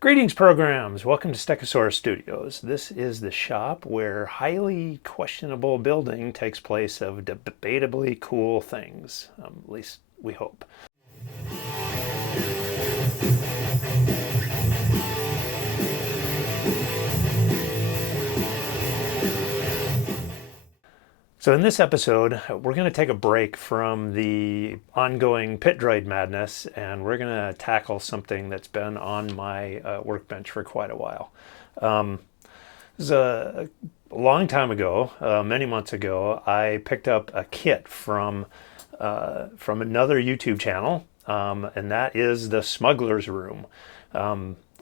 Greetings, programs! Welcome to Stegosaurus Studios. This is the shop where highly questionable building takes place of debatably cool things. At least we hope. So in this episode, we're going to take a break from the ongoing pit droid madness, and we're going to tackle something that's been on my workbench for quite a while. This is a long time ago, many months ago, I picked up a kit from another YouTube channel, and that is the Smuggler's Room.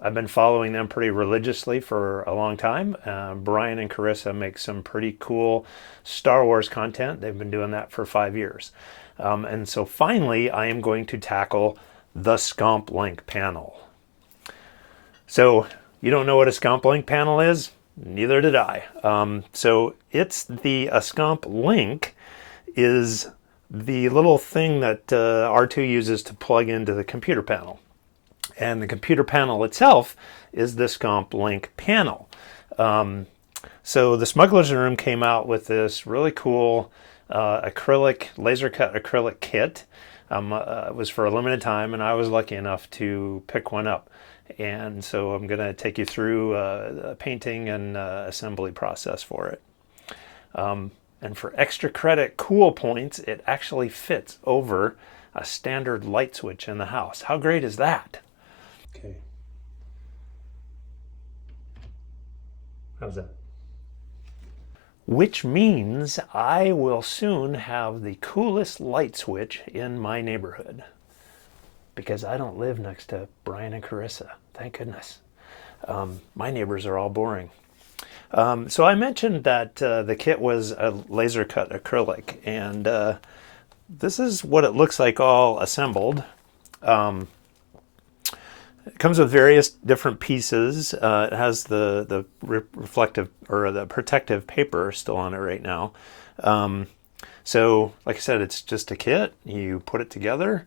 I've been following them pretty religiously for a long time. Brian and Carissa make some pretty cool Star Wars content. They've been doing that for 5 years. And so finally, I am going to tackle the Scomp link panel. So you don't know what a Scomp link panel is? Neither did I. So it's a Scomp link is the little thing that R2 uses to plug into the computer panel. And the computer panel itself is the Scomp link panel. So the Smuggler's Room came out with this really cool laser cut acrylic kit. It was for a limited time, and I was lucky enough to pick one up. And so I'm going to take you through the painting and assembly process for it. And for extra credit cool points, it actually fits over a standard light switch in the house. How great is that? Okay. How's that? Which means I will soon have the coolest light switch in my neighborhood. Because I don't live next to Brian and Carissa. Thank goodness. My neighbors are all boring. So I mentioned that the kit was a laser cut acrylic. And this is what it looks like all assembled. It comes with various different pieces. It has the reflective or the protective paper still on it right now. So like I said, it's just a kit. You put it together.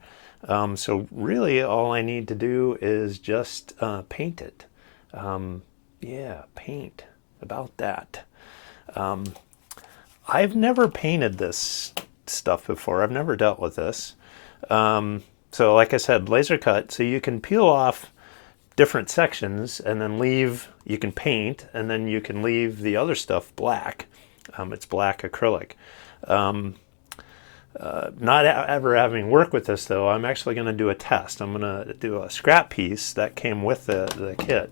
So really all I need to do is just paint it. Yeah, paint. About that. I've never painted this stuff before. I've never dealt with this. So like I said, laser cut, so you can peel off different sections and then you can paint, and then you can leave the other stuff black. It's black acrylic. Not ever having worked with this though, I'm actually going to do a test. I'm going to do a scrap piece that came with the kit.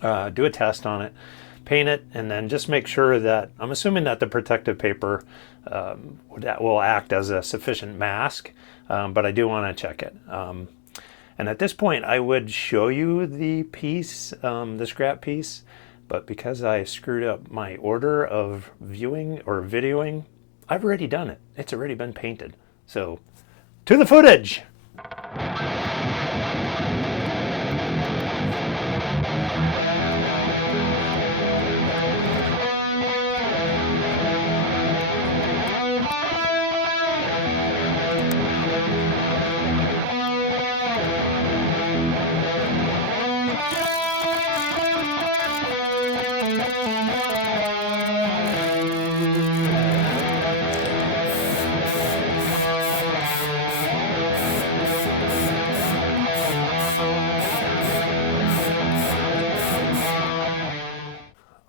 Do a test on it, paint it, and then just make sure that, I'm assuming that the protective paper will act as a sufficient mask. But I do want to check it. And at this point, I would show you the piece, the scrap piece, but because I screwed up my order of viewing or videoing, I've already done it. It's already been painted. So, to the footage!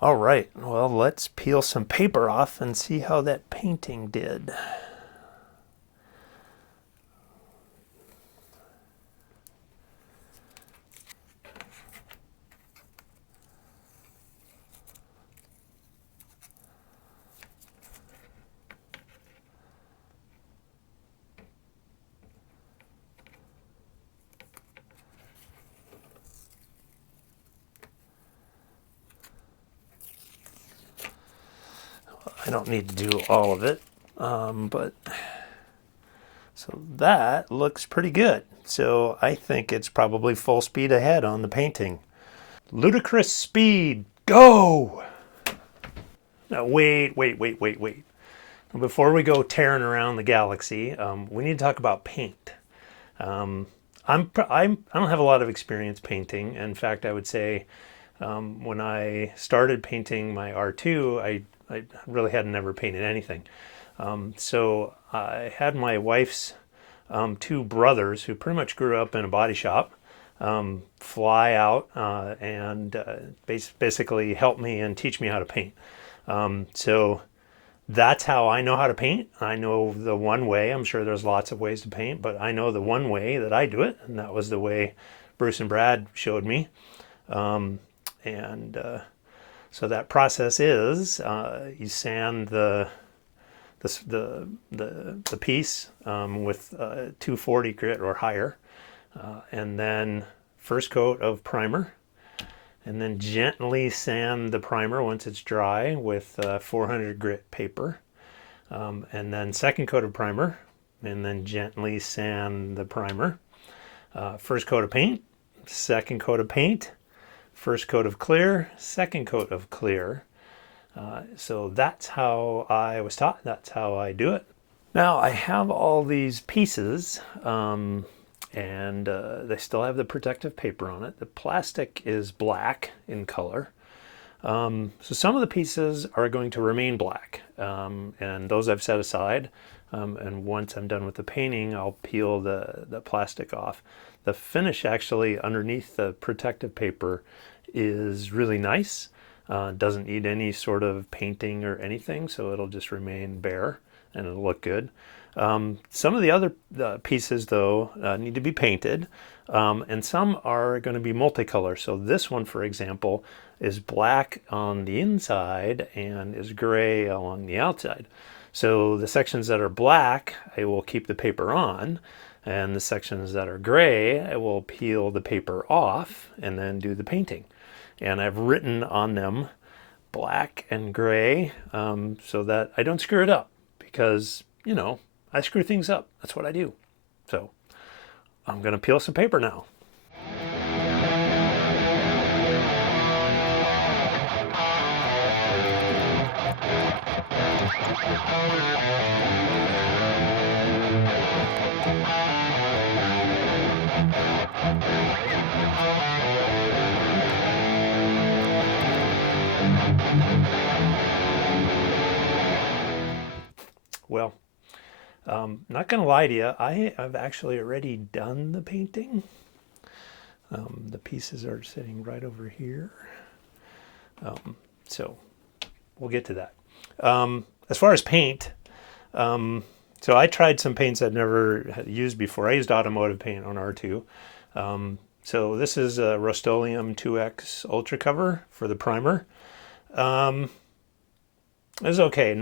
All right, well, let's peel some paper off and see how that painting did. I don't need to do all of it, but so that looks pretty good. So I think it's probably full speed ahead on the painting. Ludicrous speed, go! Now wait. Before we go tearing around the galaxy, we need to talk about paint. I don't have a lot of experience painting. In fact, I would say when I started painting my R2, I really had never painted anything. So I had my wife's two brothers who pretty much grew up in a body shop fly out and basically help me and teach me how to paint. So that's how I know how to paint. I know the one way. I'm sure there's lots of ways to paint, but I know the one way that I do it, and that was the way Bruce and Brad showed me. And so that process is you sand the piece with 240 grit or higher, and then first coat of primer, and then gently sand the primer once it's dry with 400 grit paper, and then second coat of primer, and then gently sand the primer. First coat of paint, second coat of paint, first coat of clear, second coat of clear. So that's how I was taught. That's how I do it. Now I have all these pieces, and they still have the protective paper on it. The plastic is black in color. So some of the pieces are going to remain black, and those I've set aside. And once I'm done with the painting, I'll peel the plastic off. The finish actually underneath the protective paper is really nice. Doesn't need any sort of painting or anything, so it'll just remain bare and it'll look good. Some of the other pieces, though, need to be painted, and some are going to be multicolor. So this one, for example, is black on the inside and is gray along the outside. So the sections that are black, I will keep the paper on, and the sections that are gray, I will peel the paper off and then do the painting. And I've written on them black and gray so that I don't screw it up, because, you know, I screw things up. That's what I do. So I'm going to peel some paper now. Well, not going to lie to you, I've actually already done the painting. The pieces are sitting right over here. So we'll get to that. As far as paint, so I tried some paints I've never used before. I used automotive paint on R2. So this is a Rust-Oleum 2X Ultra Cover for the primer. It's okay.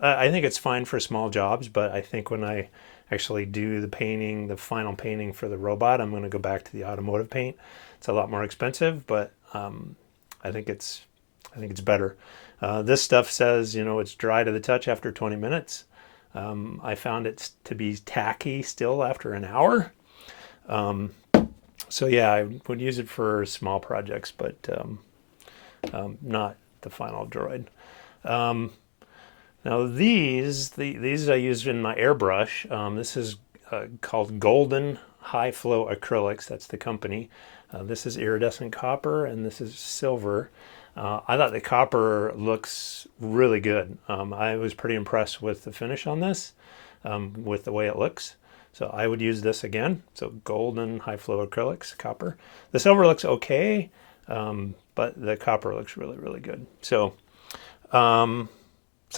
I think it's fine for small jobs, but I think when I actually do the painting, the final painting for the robot, I'm going to go back to the automotive paint. It's a lot more expensive, but I think it's better. This stuff says, you know, it's dry to the touch after 20 minutes. I found it to be tacky still after an hour. So yeah, I would use it for small projects, but not the final droid. Now these I used in my airbrush. This is called Golden High Flow Acrylics. That's the company. This is iridescent copper, and this is silver. I thought the copper looks really good. I was pretty impressed with the finish on this, with the way it looks. So I would use this again. So Golden High Flow Acrylics, copper. The silver looks okay, but the copper looks really, really good. So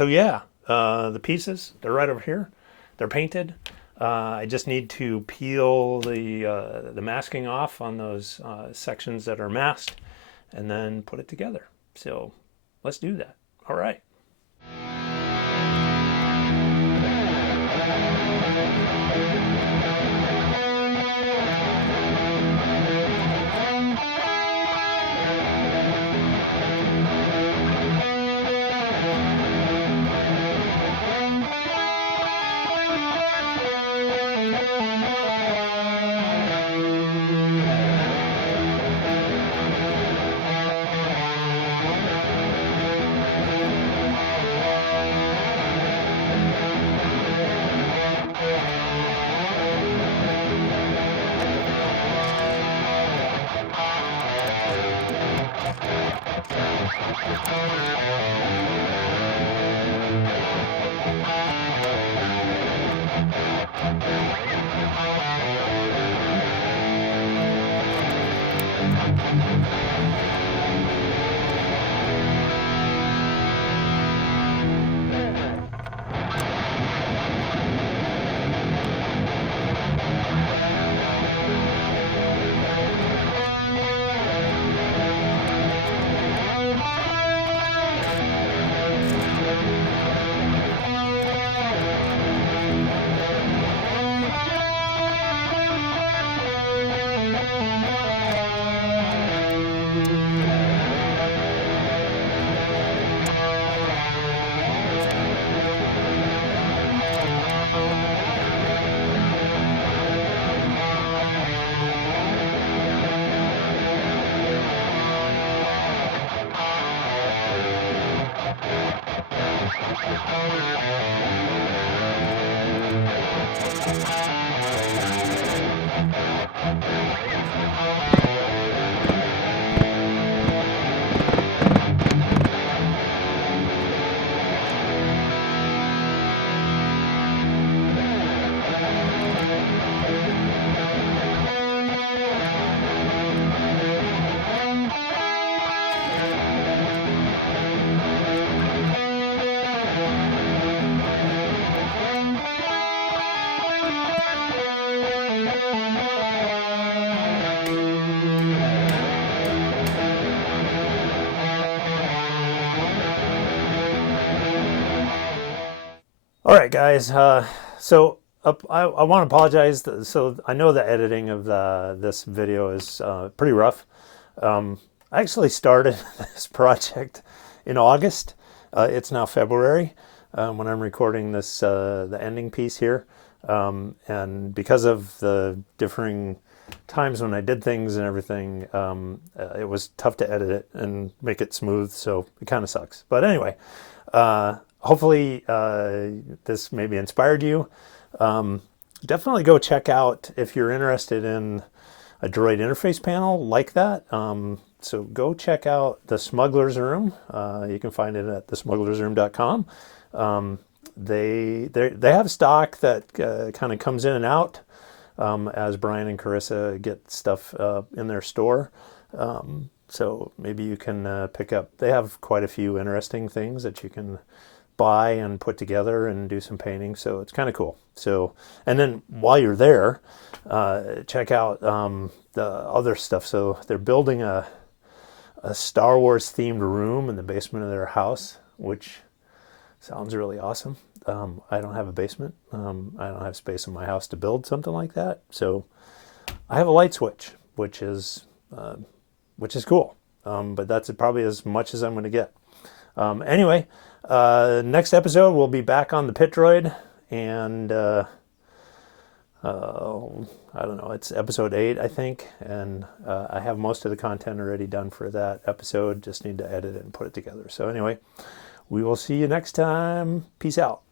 yeah, the pieces, they're right over here. They're painted. I just need to peel the masking off on those sections that are masked, and then put it together. So let's do that. All right. All right, guys. I want to apologize. So I know the editing of this video is pretty rough. I actually started this project in August. It's now February when I'm recording this, the ending piece here. And because of the differing times when I did things and everything, it was tough to edit it and make it smooth. So it kind of sucks. But anyway, hopefully this maybe inspired you. Definitely go check out if you're interested in a droid interface panel like that. So go check out the Smuggler's Room. You can find it at thesmugglersroom.com. They have stock that kind of comes in and out as Brian and Carissa get stuff in their store. So maybe you can pick up. They have quite a few interesting things that you can buy and put together and do some painting. So it's kind of cool. So, and then while you're there, check out the other stuff. So they're building a Star Wars themed room in the basement of their house, which sounds really awesome. I don't have a basement. I don't have space in my house to build something like that. So I have a light switch, which is cool. But that's probably as much as I'm going to get. Anyway, next episode we'll be back on the pit droid, and I don't know, it's episode 8, I think, and I have most of the content already done for that episode. Just need to edit it and put it together. So anyway, we will see you next time. Peace out.